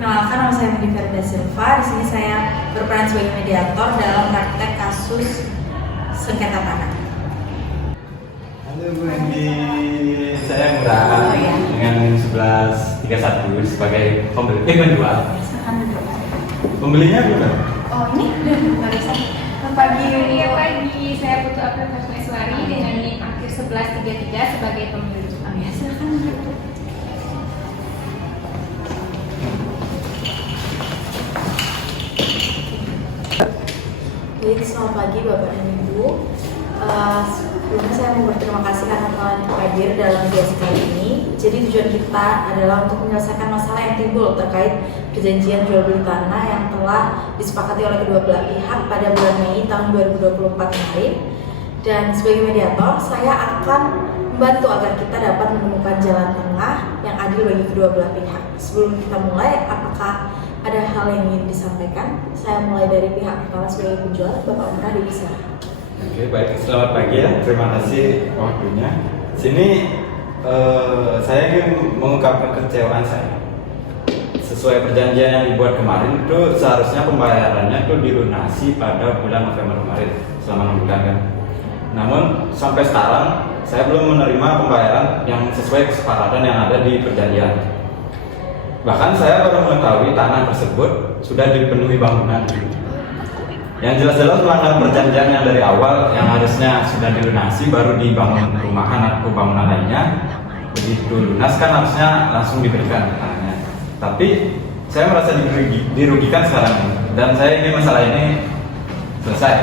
Perkenalkan, nama saya Medi Farida Silva. Di sini saya berperan sebagai mediator dalam praktek kasus sengketa tanah. Halo Bu Hendi, saya Ngurah dengan 1131 sebagai penjual. Pembelinya bukan? Oh, ini barusan pagi. Iya pagi, saya Putu April Fasmaiswari dengan NIM akhir 1133 sebagai pembeli. Oh ya, silakan. Jadi selamat pagi Bapak dan Ibu. Sebelumnya saya mau berterima kasih karena telah hadir dalam kegiatan kali ini. Jadi tujuan kita adalah untuk menyelesaikan masalah yang timbul terkait perjanjian jual beli tanah yang telah disepakati oleh kedua belah pihak pada bulan Mei tahun 2024 kemarin. Dan sebagai mediator, saya akan membantu agar kita dapat menemukan jalan tengah yang adil bagi kedua belah pihak. Sebelum kita mulai, apakah ada hal yang ingin disampaikan? Saya mulai dari pihak pertama sebagai penjual, Bapak Umrah Bisa. Oke, baik. Selamat pagi ya. Terima kasih waktunya. Sini saya ingin mengungkapkan kecewaan saya. Sesuai perjanjian yang dibuat kemarin itu seharusnya pembayarannya itu dilunasi pada bulan November kemarin selama 6 bulan kan. Namun sampai sekarang saya belum menerima pembayaran yang sesuai kesepakatan yang ada di perjanjian. Bahkan saya baru mengetahui tanah tersebut sudah dipenuhi bangunan. Yang jelas-jelas melanggar perjanjian yang dari awal yang harusnya sudah dilunasi baru dibangun perumahan atau bangunan lainnya. Begitu lunas kan harusnya langsung diberikan tanahnya. Tapi saya merasa dirugikan sekarang ini dan saya ingin masalah ini selesai.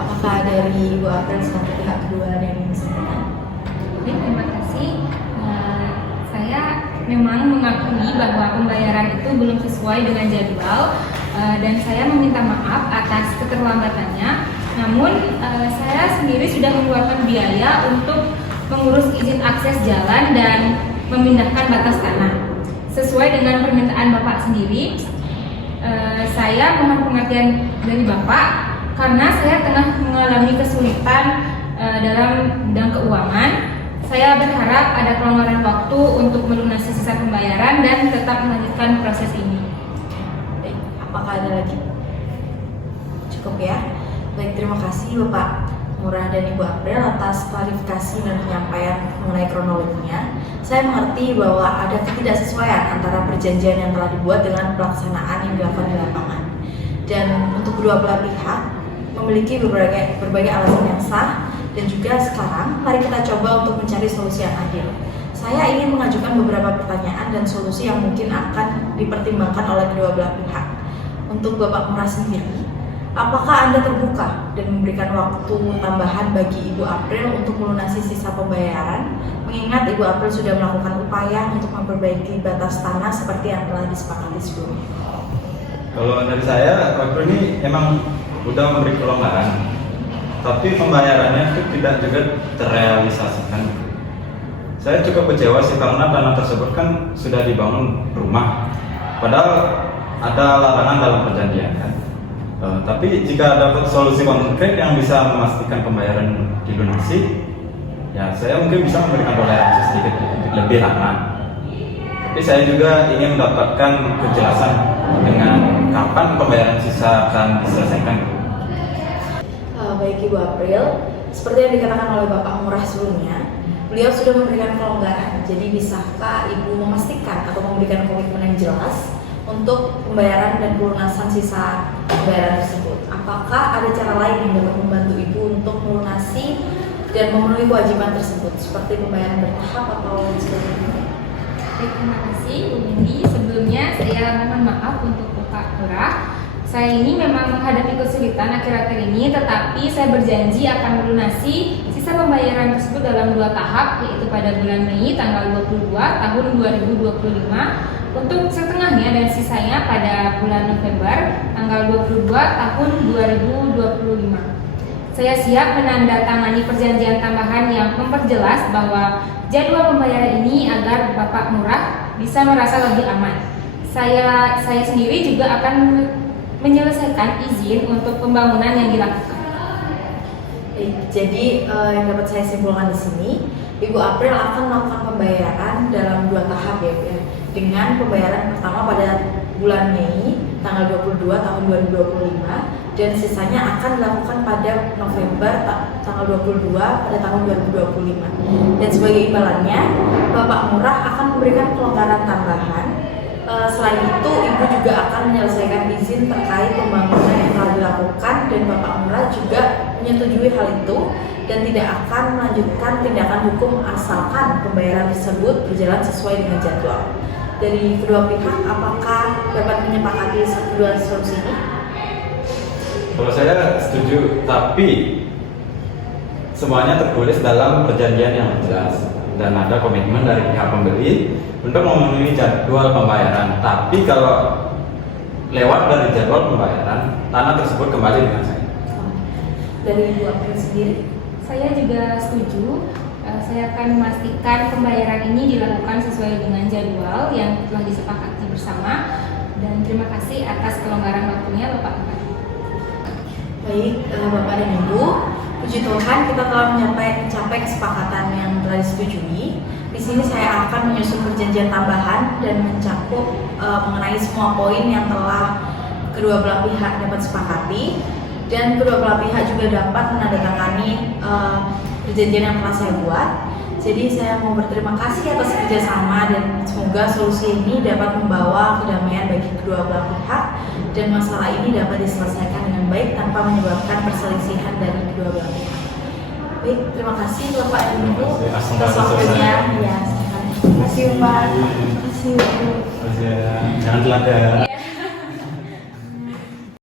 Apakah dari Ibu April selaku pihak kedua ada yang ingin disampaikan? Baik, terima kasih. Saya memang mengakui bahwa pembayaran itu belum sesuai dengan jadwal dan saya meminta maaf atas keterlambatannya. Namun saya sendiri sudah mengeluarkan biaya untuk mengurus izin akses jalan dan memindahkan batas tanah. Sesuai dengan permintaan Bapak sendiri, saya mohon pengertian dari Bapak karena saya tengah mengalami kesulitan dalam bidang keuangan. Saya berharap ada kelonggaran waktu untuk melunasi sisa pembayaran dan tetap melanjutkan proses ini. Baik, apakah ada lagi? Cukup ya. Baik, terima kasih Bapak Murah dan Ibu April atas klarifikasi dan penyampaian mengenai kronologinya. Saya mengerti bahwa ada ketidaksesuaian antara perjanjian yang telah dibuat dengan pelaksanaan yang dilakukan di lapangan. Dan untuk kedua belah pihak memiliki berbagai alasan yang sah. Dan juga sekarang, mari kita coba untuk mencari solusi yang adil. Saya ingin mengajukan beberapa pertanyaan dan solusi yang mungkin akan dipertimbangkan oleh kedua belah pihak. Untuk Bapak Murah sendiri, apakah Anda terbuka dan memberikan waktu tambahan bagi Ibu April untuk melunasi sisa pembayaran? Mengingat Ibu April sudah melakukan upaya untuk memperbaiki batas tanah seperti yang telah disepakati sebelumnya. Kalau dari saya, waktu ini emang udah memberi kelonggaran. Tapi pembayarannya itu tidak juga terrealisasikan. Saya cukup kecewa sih karena tanah tersebut kan sudah dibangun rumah, padahal ada larangan dalam perjanjian kan. Tapi jika dapat solusi konkret yang bisa memastikan pembayaran dilunasi, ya saya mungkin bisa memberikan toleransi sedikit lebih lama. Tapi saya juga ingin mendapatkan kejelasan dengan kapan pembayaran sisa akan diselesaikan. Baik Ibu April, seperti yang dikatakan oleh Bapak Murah sebelumnya, beliau sudah memberikan kelonggaran. Jadi bisakah Ibu memastikan atau memberikan komitmen yang jelas untuk pembayaran dan pelunasan sisa pembayaran tersebut? Apakah ada cara lain yang dapat membantu Ibu untuk melunasi dan memenuhi kewajiban tersebut, seperti pembayaran bertahap atau sebagainya? Baik, terima kasih Bu Windy. Sebelumnya saya mohon maaf untuk Bapak Murah. Saya ini memang menghadapi kesulitan akhir-akhir ini, tetapi saya berjanji akan melunasi sisa pembayaran tersebut dalam 2 tahap, yaitu pada bulan Mei tanggal 22 tahun 2025 untuk setengahnya dan sisanya pada bulan November tanggal 22 tahun 2025. Saya siap menandatangani perjanjian tambahan yang memperjelas bahwa jadwal pembayaran ini agar Bapak Murah bisa merasa lebih aman. Saya sendiri juga akan menyelesaikan izin untuk pembangunan yang dilakukan. Jadi yang dapat saya simpulkan di sini, Ibu April akan melakukan pembayaran dalam 2 tahap ya. dengan pembayaran pertama pada bulan Mei tanggal 22 tahun 2025 dan sisanya akan dilakukan pada November tanggal 22 pada tahun 2025. Dan sebagai imbalannya, Bapak Lurah akan memberikan kelonggaran tambahan. Selain itu, Ibu juga akan menyelesaikan izin terkait pembangunan yang telah dilakukan dan Bapak Lurah juga menyetujui hal itu dan tidak akan melanjutkan tindakan hukum asalkan pembayaran tersebut berjalan sesuai dengan jadwal. Dari kedua pihak, apakah dapat menyepakati kedua solusi ini? Kalau saya setuju, tapi semuanya tertulis dalam perjanjian yang jelas dan ada komitmen dari pihak pembeli untuk memenuhi jadwal pembayaran. Tapi kalau lewat dari jadwal pembayaran, tanah tersebut kembali dengan saya. Dari Ibu April sendiri? Saya juga setuju. Saya akan memastikan pembayaran ini dilakukan sesuai dengan jadwal yang telah disepakati bersama. Dan terima kasih atas kelonggaran waktunya, Bapak Bupati. Baik, Bapak dan Ibu, puji Tuhan kita telah mencapai kesepakatan yang telah disetujui. Di sini saya akan menyusun perjanjian tambahan dan mencakup mengenai semua poin yang telah kedua belah pihak dapat sepakati dan kedua belah pihak juga dapat menandatangani perjanjian yang telah saya buat. Jadi saya mau berterima kasih atas kerjasama dan semoga solusi ini dapat membawa kedamaian bagi kedua belah pihak dan masalah ini dapat diselesaikan dengan baik tanpa menyebabkan perselisihan dari kedua belah pihak. Baik, terima kasih Bapak dan Ibu atas waktunya. Ya, terima kasih Pak. Terima kasih Bu. Jangan telat ya.